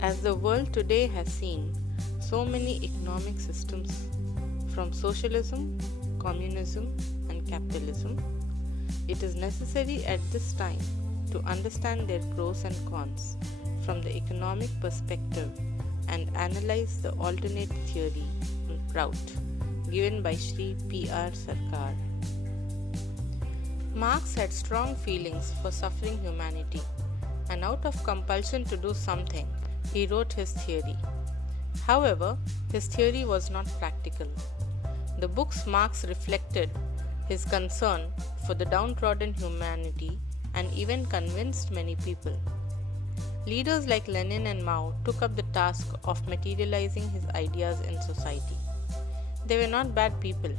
As the world today has seen so many economic systems from socialism, communism, and capitalism, it is necessary at this time to understand their pros and cons from the economic perspective and analyze the alternate theory on Prout given by Shrii Prabhat Sarkar. Marx had strong feelings for suffering humanity, and out of compulsion to do something, he wrote his theory. However, his theory was not practical. The book's Marx reflected his concern for the downtrodden humanity and even convinced many people. Leaders like Lenin and Mao took up the task of materializing his ideas in society. They were not bad people,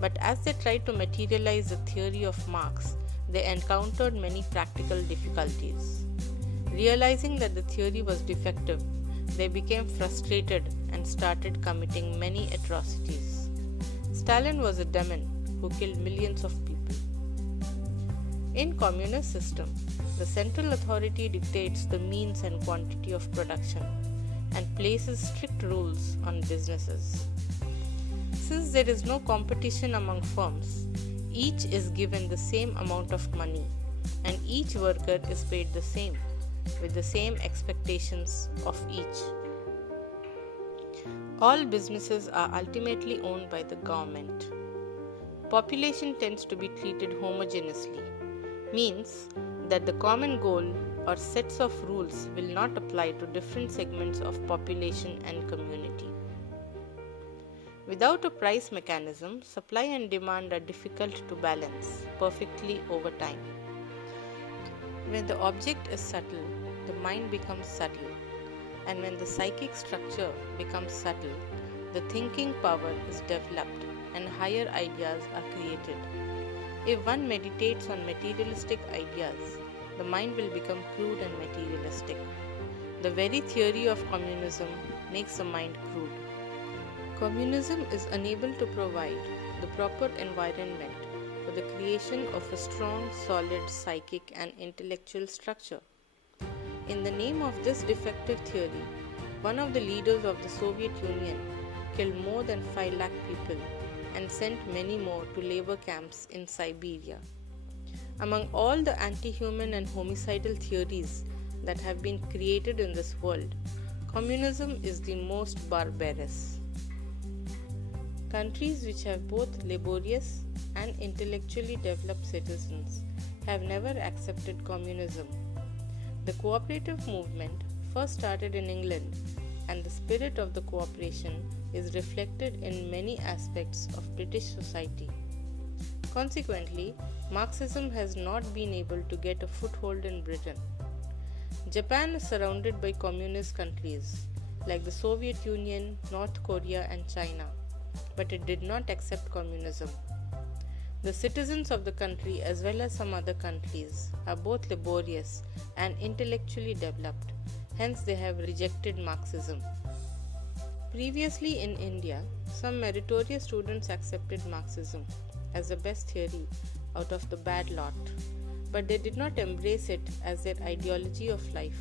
but as they tried to materialize the theory of Marx, they encountered many practical difficulties. Realizing that the theory was defective, they became frustrated and started committing many atrocities. Stalin was a demon who killed millions of people. In communist system, the central authority dictates the means and quantity of production and places strict rules on businesses. Since there is no competition among firms, each is given the same amount of money and each worker is paid the same, with the same expectations of each. All businesses are ultimately owned by the government. Population tends to be treated homogeneously, means that the common goal or sets of rules will not apply to different segments of population and community. Without a price mechanism, supply and demand are difficult to balance perfectly over time. When the object is subtle, the mind becomes subtle, and when the psychic structure becomes subtle, the thinking power is developed and higher ideas are created. If one meditates on materialistic ideas, the mind will become crude and materialistic. The very theory of communism makes the mind crude. Communism is unable to provide the proper environment for the creation of a strong, solid psychic and intellectual structure. In the name of this defective theory, one of the leaders of the Soviet Union killed more than 5 lakh people and sent many more to labor camps in Siberia. Among all the anti-human and homicidal theories that have been created in this world, communism is the most barbarous. Countries which have both laborious and intellectually developed citizens have never accepted communism. The cooperative movement first started in England, and the spirit of the cooperation is reflected in many aspects of British society. Consequently, Marxism has not been able to get a foothold in Britain. Japan is surrounded by communist countries like the Soviet Union, North Korea, and China, but it did not accept communism. The citizens of the country, as well as some other countries, are both laborious and intellectually developed, hence they have rejected Marxism. Previously in India, some meritorious students accepted Marxism as the best theory out of the bad lot, but they did not embrace it as their ideology of life.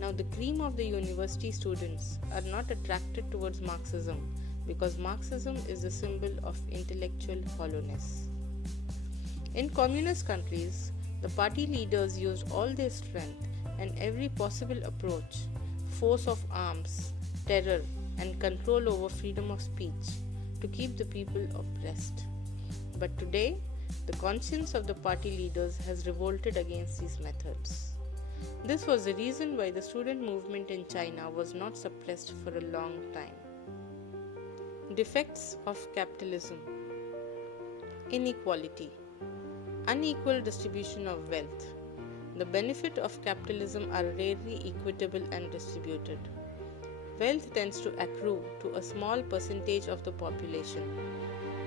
Now the cream of the university students are not attracted towards Marxism because Marxism is a symbol of intellectual hollowness. In communist countries, the party leaders used all their strength and every possible approach, force of arms, terror, and control over freedom of speech to keep the people oppressed. But today, the conscience of the party leaders has revolted against these methods. This was the reason why the student movement in China was not suppressed for a long time. Defects of capitalism: inequality, unequal distribution of wealth. The benefits of capitalism are rarely equitable and distributed. Wealth tends to accrue to a small percentage of the population.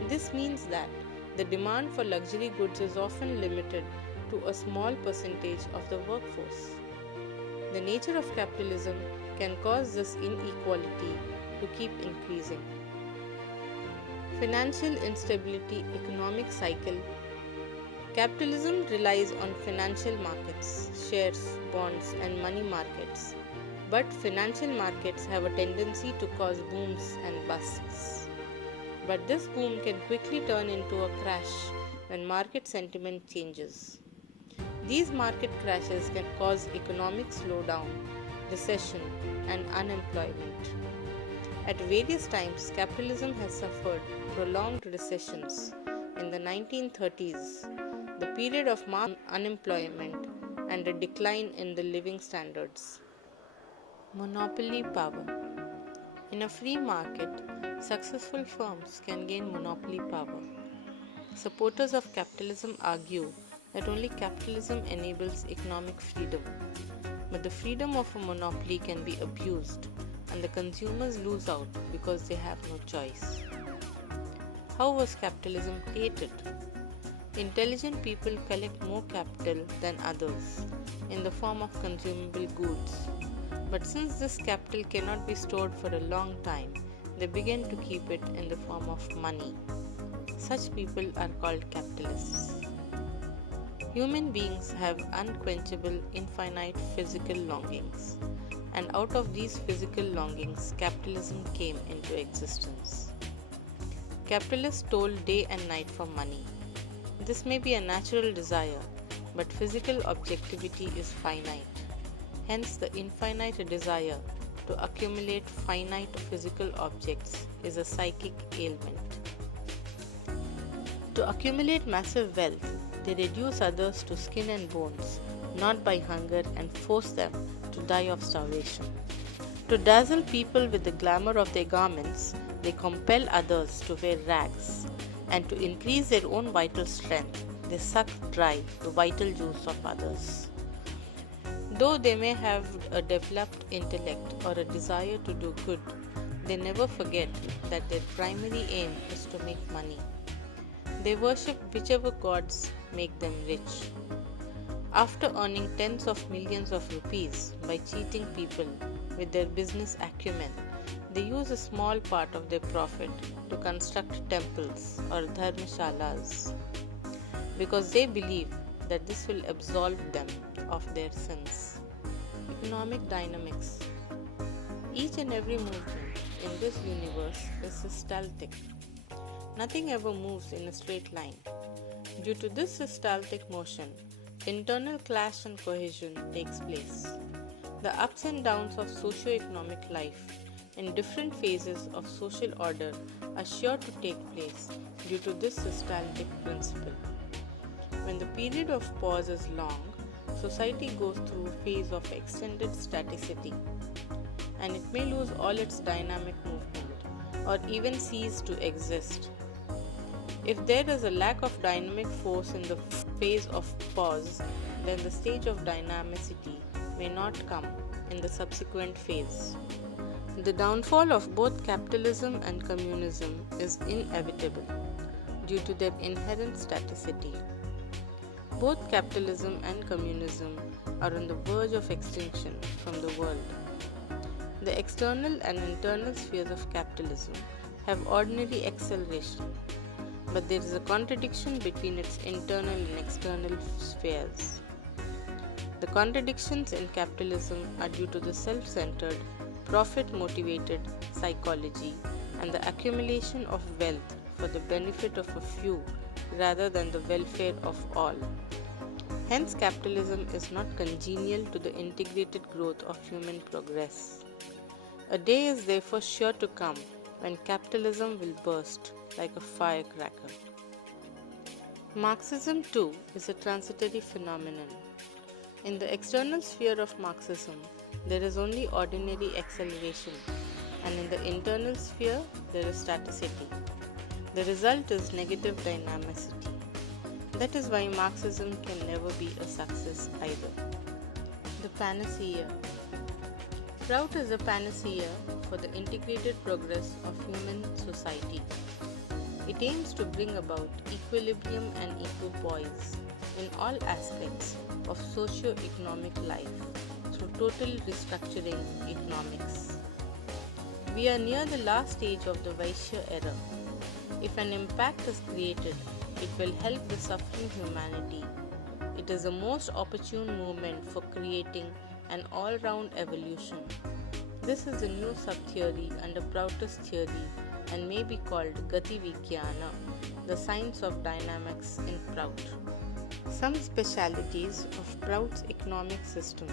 This means that the demand for luxury goods is often limited to a small percentage of the workforce. The nature of capitalism can cause this inequality to keep increasing. Financial instability, economic cycle. Capitalism relies on financial markets, shares, bonds, and money markets. But financial markets have a tendency to cause booms and busts. But this boom can quickly turn into a crash when market sentiment changes. These market crashes can cause economic slowdown, recession, and unemployment. At various times, capitalism has suffered prolonged recessions. In the 1930s, the period of mass unemployment and a decline in the living standards. Monopoly power. In a free market, successful firms can gain monopoly power. Supporters of capitalism argue that only capitalism enables economic freedom, but the freedom of a monopoly can be abused and the consumers lose out because they have no choice. How was capitalism created? Intelligent people collect more capital than others in the form of consumable goods. But since this capital cannot be stored for a long time, they begin to keep it in the form of money. Such people are called capitalists. Human beings have unquenchable, infinite physical longings, and out of these physical longings, capitalism came into existence. Capitalists toil day and night for money. This may be a natural desire, but physical objectivity is finite. Hence, the infinite desire to accumulate finite physical objects is a psychic ailment. To accumulate massive wealth, they reduce others to skin and bones, not by hunger, and force them to die of starvation. To dazzle people with the glamour of their garments, they compel others to wear rags, and to increase their own vital strength, they suck dry the vital juice of others. Though they may have a developed intellect or a desire to do good, they never forget that their primary aim is to make money. They worship whichever gods make them rich. After earning tens of millions of rupees by cheating people with their business acumen, they use a small part of their profit to construct temples or dharmashalas because they believe that this will absolve them of their sins. Economic dynamics. Each and every movement in this universe is systaltic. Nothing ever moves in a straight line. Due to this systaltic motion, internal clash and cohesion takes place. The ups and downs of socio-economic life in different phases of social order are sure to take place due to this systaltic principle. When the period of pause is long, society goes through a phase of extended staticity, and it may lose all its dynamic movement or even cease to exist. If there is a lack of dynamic force in the phase of pause, then the stage of dynamicity may not come in the subsequent phase. The downfall of both capitalism and communism is inevitable due to their inherent staticity. Both capitalism and communism are on the verge of extinction from the world. The external and internal spheres of capitalism have ordinary acceleration, but there is a contradiction between its internal and external spheres. The contradictions in capitalism are due to the self-centered, profit-motivated psychology and the accumulation of wealth for the benefit of a few rather than the welfare of all. Hence, capitalism is not congenial to the integrated growth of human progress. A day is therefore sure to come when capitalism will burst like a firecracker. Marxism too is a transitory phenomenon. In the external sphere of Marxism, there is only ordinary acceleration, and in the internal sphere, there is staticity. The result is negative dynamicity. That is why Marxism can never be a success either. The panacea. Prout is a panacea for the integrated progress of human society. It aims to bring about equilibrium and equipoise in all aspects of socio-economic life through total restructuring economics. We are near the last stage of the Vaishya era. If an impact is created, it will help the suffering humanity. It is the most opportune moment for creating an all-round evolution. This is a new sub-theory under Prout's theory and may be called Gati Vigyana, the science of dynamics in Prout. Some specialities of Prout's economic system.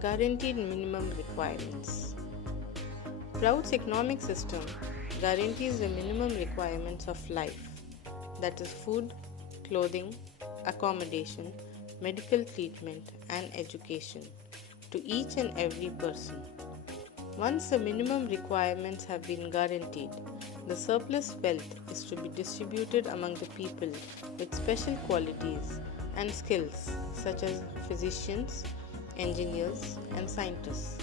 Guaranteed minimum requirements. Prout's economic system guarantees the minimum requirements of life, that is food, clothing, accommodation, medical treatment and education, to each and every person. Once the minimum requirements have been guaranteed, the surplus wealth is to be distributed among the people with special qualities and skills such as physicians, engineers and scientists,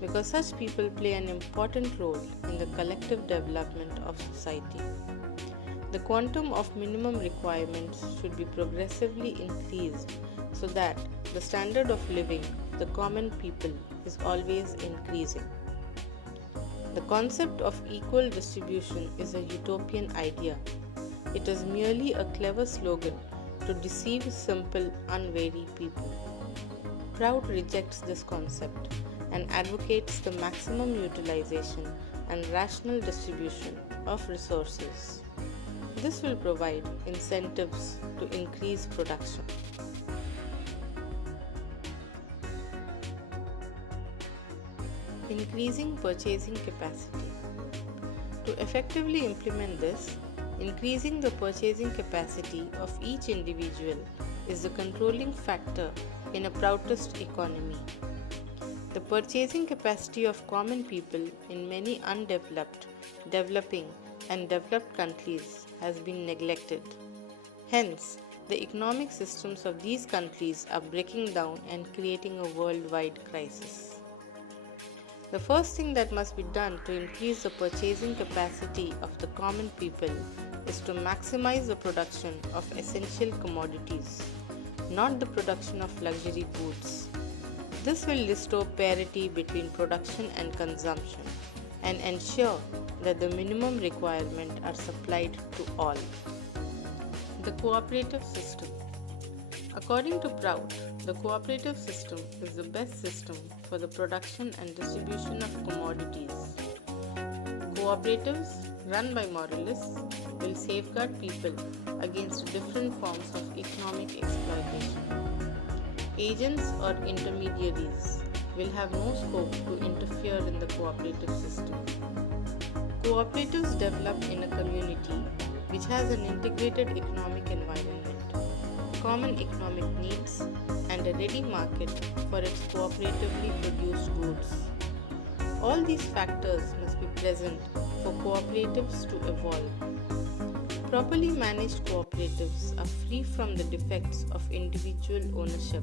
because such people play an important role in the collective development of society. The quantum of minimum requirements should be progressively increased so that the standard of living of the common people is always increasing. The concept of equal distribution is a utopian idea. It is merely a clever slogan to deceive simple, unwary people. Prout rejects this concept and advocates the maximum utilization and rational distribution of resources. This will provide incentives to increase production. Increasing purchasing capacity. To effectively implement this, increasing the purchasing capacity of each individual is the controlling factor in a Proutist economy. The purchasing capacity of common people in many undeveloped, developing, and developed countries has been neglected. Hence, the economic systems of these countries are breaking down and creating a worldwide crisis. The first thing that must be done to increase the purchasing capacity of the common people is to maximize the production of essential commodities, not the production of luxury goods. This will restore parity between production and consumption and ensure that the minimum requirements are supplied to all. The cooperative system. According to Prout, the cooperative system is the best system for the production and distribution of commodities. Cooperatives run by moralists will safeguard people against different forms of economic exploitation. Agents or intermediaries will have no scope to interfere in the cooperative system. Cooperatives develop in a community which has an integrated economic environment, common economic needs, and a ready market for its cooperatively produced goods. All these factors must be present for cooperatives to evolve. Properly managed cooperatives are free from the defects of individual ownership.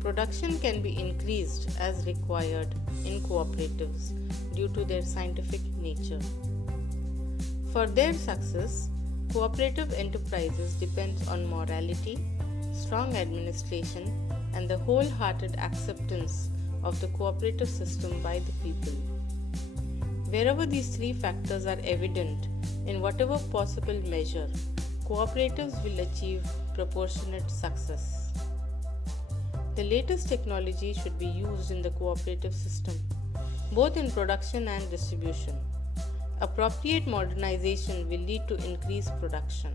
Production can be increased as required in cooperatives due to their scientific nature. For their success, cooperative enterprises depend on morality, strong administration, and the wholehearted acceptance of the cooperative system by the people. Wherever these three factors are evident, in whatever possible measure, cooperatives will achieve proportionate success. The latest technology should be used in the cooperative system, both in production and distribution. Appropriate modernization will lead to increased production.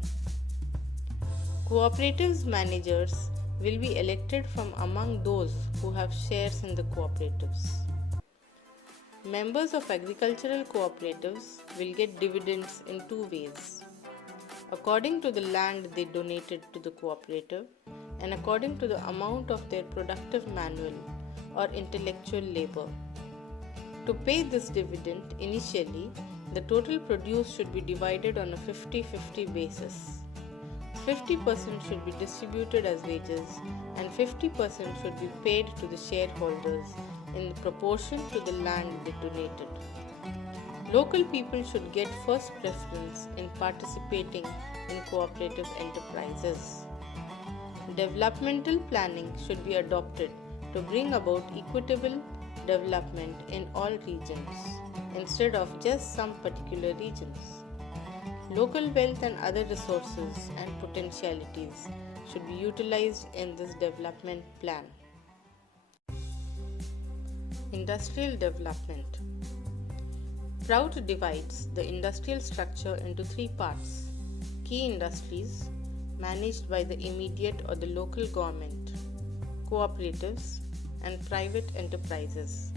Cooperatives managers will be elected from among those who have shares in the cooperatives. Members of agricultural cooperatives will get dividends in two ways: according to the land they donated to the cooperative and according to the amount of their productive manual or intellectual labor. To pay this dividend initially, the total produce should be divided on a 50-50 basis. 50% should be distributed as wages and 50% should be paid to the shareholders in proportion to the land they donated. Local people should get first preference in participating in cooperative enterprises. Developmental planning should be adopted to bring about equitable development in all regions instead of just some particular regions. Local wealth and other resources and potentialities should be utilized in this development plan. Industrial development. Prout divides the industrial structure into three parts: key industries, managed by the immediate or the local government, cooperatives, and private enterprises.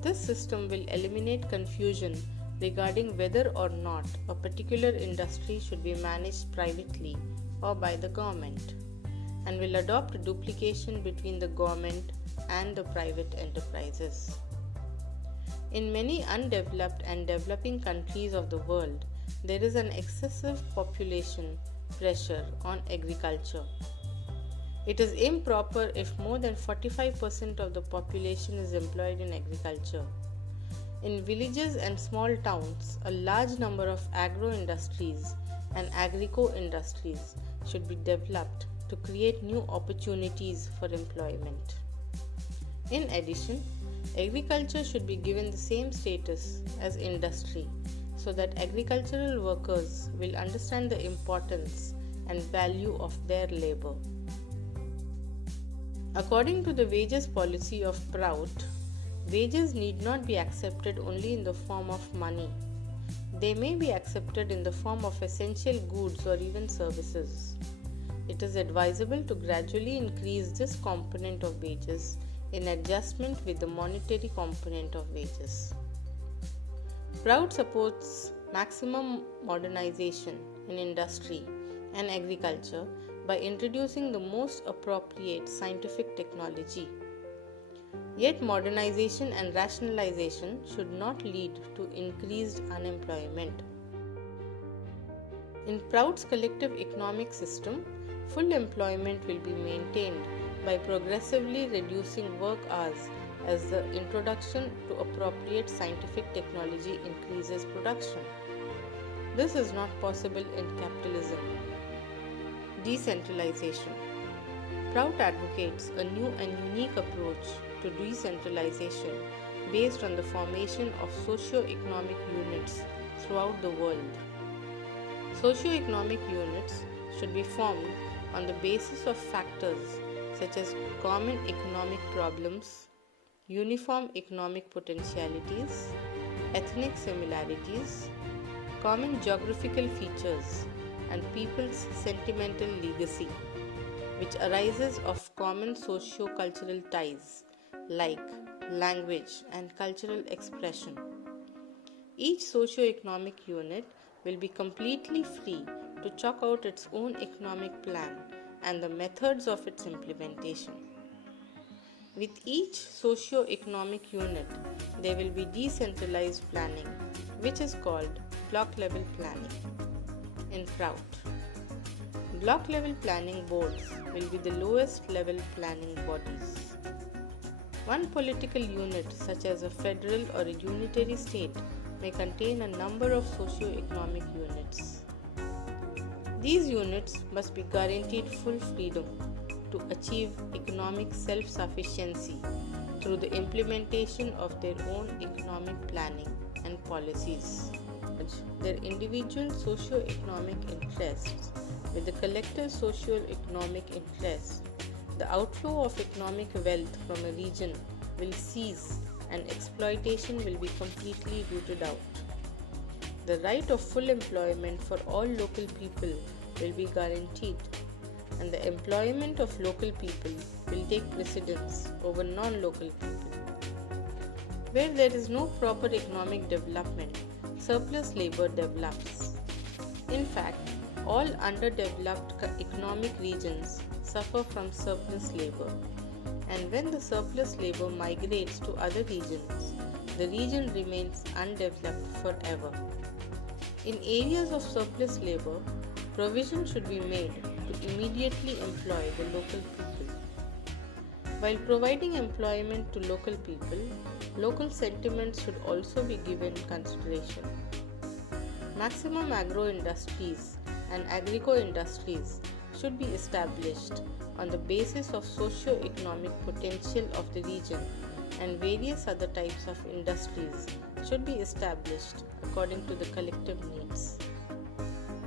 This system will eliminate confusion regarding whether or not a particular industry should be managed privately or by the government, and will adopt duplication between the government and the private enterprises. In many undeveloped and developing countries of the world, there is an excessive population pressure on agriculture. It is improper if more than 45% of the population is employed in agriculture. In villages and small towns, a large number of agro-industries and agrico-industries should be developed to create new opportunities for employment. In addition, agriculture should be given the same status as industry so that agricultural workers will understand the importance and value of their labor. According to the wages policy of Prout, wages need not be accepted only in the form of money. They may be accepted in the form of essential goods or even services. It is advisable to gradually increase this component of wages in adjustment with the monetary component of wages. Prout supports maximum modernization in industry and agriculture by introducing the most appropriate scientific technology. Yet modernization and rationalization should not lead to increased unemployment. In Prout's collective economic system, full employment will be maintained by progressively reducing work hours as the introduction to appropriate scientific technology increases production. This is not possible in capitalism. Decentralization. Prout advocates a new and unique approach to decentralization based on the formation of socio-economic units throughout the world. Socio-economic units should be formed on the basis of factors such as common economic problems, uniform economic potentialities, ethnic similarities, common geographical features, and people's sentimental legacy, which arises of common socio-cultural ties like language and cultural expression. Each socio-economic unit will be completely free to chalk out its own economic plan and the methods of its implementation. With each socio-economic unit, there will be decentralized planning, which is called block-level planning. In Prout, block-level planning boards will be the lowest level planning bodies. One political unit, such as a federal or a unitary state, may contain a number of socio-economic units. These units must be guaranteed full freedom to achieve economic self-sufficiency through the implementation of their own economic planning and policies. Their individual socio-economic interests with the collective socio-economic interests, the outflow of economic wealth from a region will cease and exploitation will be completely rooted out. The right of full employment for all local people will be guaranteed, and the employment of local people will take precedence over non-local people. Where there is no proper economic development, surplus labor develops. In fact, all underdeveloped economic regions suffer from surplus labor, and when the surplus labor migrates to other regions, the region remains undeveloped forever. In areas of surplus labor, provision should be made to immediately employ the local people. While providing employment to local people, local sentiments should also be given consideration. Maximum agro-industries and agrico-industries should be established on the basis of socio-economic potential of the region, and various other types of industries should be established according to the collective needs.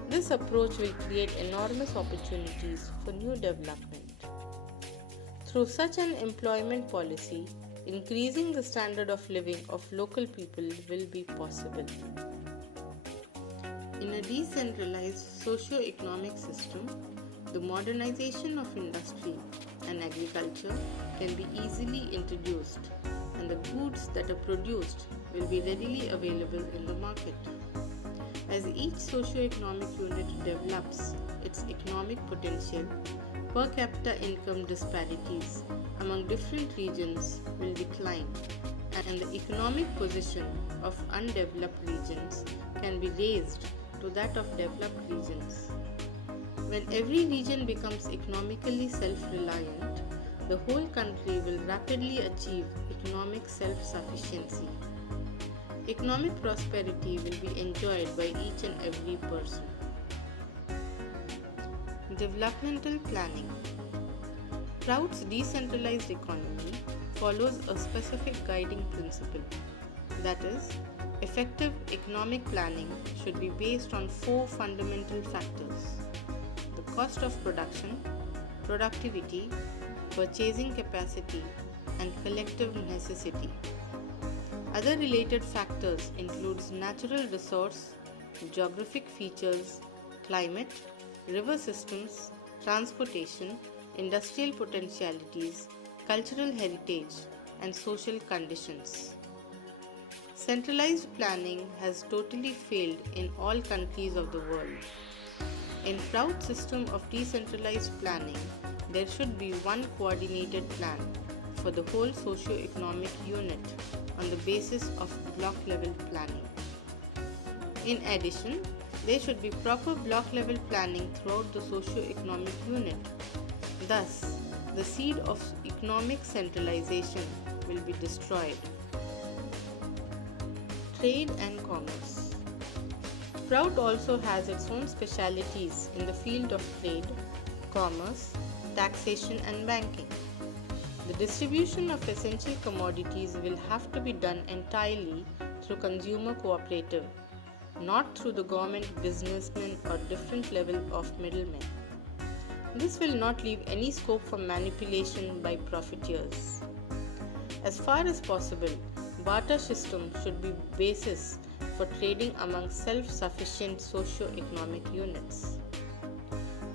This approach will create enormous opportunities for new development. Through such an employment policy, increasing the standard of living of local people will be possible. In a decentralized socio-economic system, the modernization of industry and agriculture can be easily introduced, and the goods that are produced will be readily available in the market. As each socio-economic unit develops its economic potential, per capita income disparities among different regions will decline, and the economic position of undeveloped regions can be raised to that of developed regions. When every region becomes economically self-reliant, the whole country will rapidly achieve economic self-sufficiency. Economic prosperity will be enjoyed by each and every person. Developmental planning. Prout's decentralized economy follows a specific guiding principle. That is, effective economic planning should be based on 4 fundamental factors: the cost of production, productivity, purchasing capacity, and collective necessity. Other related factors include natural resource, geographic features, climate, river systems, transportation, industrial potentialities, cultural heritage, and social conditions. Centralized planning has totally failed in all countries of the world. In Prout's system of decentralized planning, there should be one coordinated plan for the whole socio-economic unit on the basis of block-level planning. In addition, there should be proper block-level planning throughout the socio-economic unit. Thus, the seed of economic centralization will be destroyed. Trade and commerce. Prout also has its own specialities in the field of trade, commerce, taxation, and banking. The distribution of essential commodities will have to be done entirely through consumer cooperative, not through the government, businessmen, or different level of middlemen. This will not leave any scope for manipulation by profiteers. As far as possible, barter system should be basis for trading among self-sufficient socio-economic units.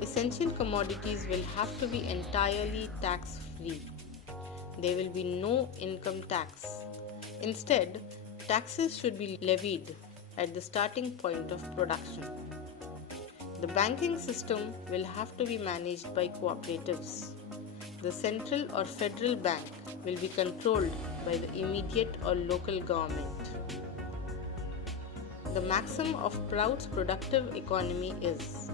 Essential commodities will have to be entirely tax-free. There will be no income tax. Instead, taxes should be levied at the starting point of production. The banking system will have to be managed by cooperatives. The central or federal bank will be controlled by the immediate or local government. The maxim of Prout's productive economy is: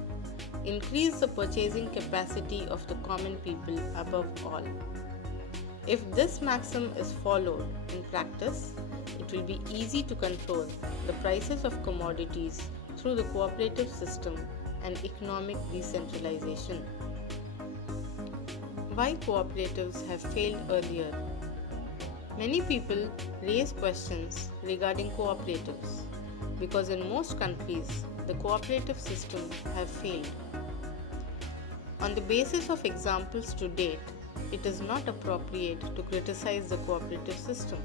increase the purchasing capacity of the common people above all. If this maxim is followed in practice, it will be easy to control the prices of commodities through the cooperative system and economic decentralization. Why cooperatives have failed earlier? Many people raise questions regarding cooperatives because in most countries the cooperative system have failed. On the basis of examples to date, it is not appropriate to criticize the cooperative system.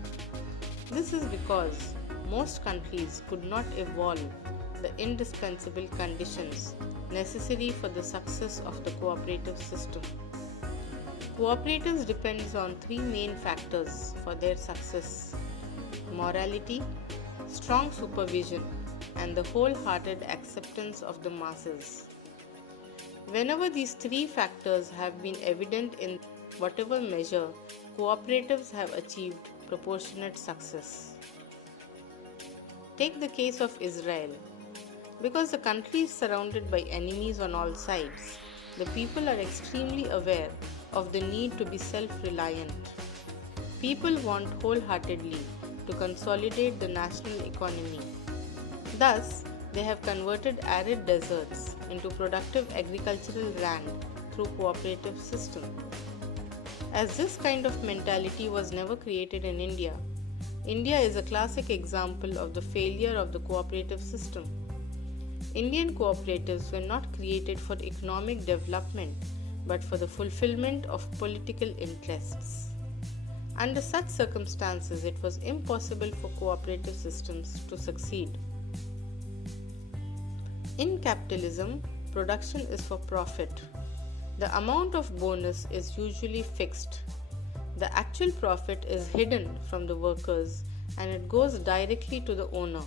This is because most countries could not evolve the indispensable conditions necessary for the success of the cooperative system. Cooperatives depends on 3 main factors for their success: morality, strong supervision, and the wholehearted acceptance of the masses. Whenever these 3 factors have been evident in whatever measure, cooperatives have achieved proportionate success. Take the case of Israel. Because the country is surrounded by enemies on all sides, the people are extremely aware of the need to be self-reliant. People want wholeheartedly to consolidate the national economy. Thus, they have converted arid deserts into productive agricultural land through cooperative system. As this kind of mentality was never created in India, India is a classic example of the failure of the cooperative system. Indian cooperatives were not created for economic development but for the fulfillment of political interests. Under such circumstances, it was impossible for cooperative systems to succeed. In capitalism, production is for profit. The amount of bonus is usually fixed. The actual profit is hidden from the workers and it goes directly to the owner.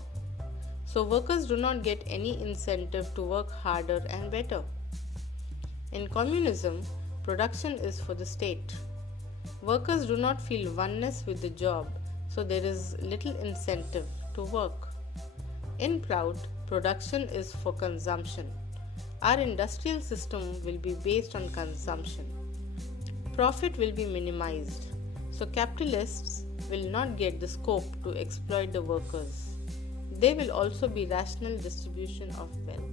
So workers do not get any incentive to work harder and better. In communism, production is for the state. Workers do not feel oneness with the job, so there is little incentive to work. In Prout, production is for consumption. Our industrial system will be based on consumption. Profit will be minimized, so capitalists will not get the scope to exploit the workers. There will also be rational distribution of wealth.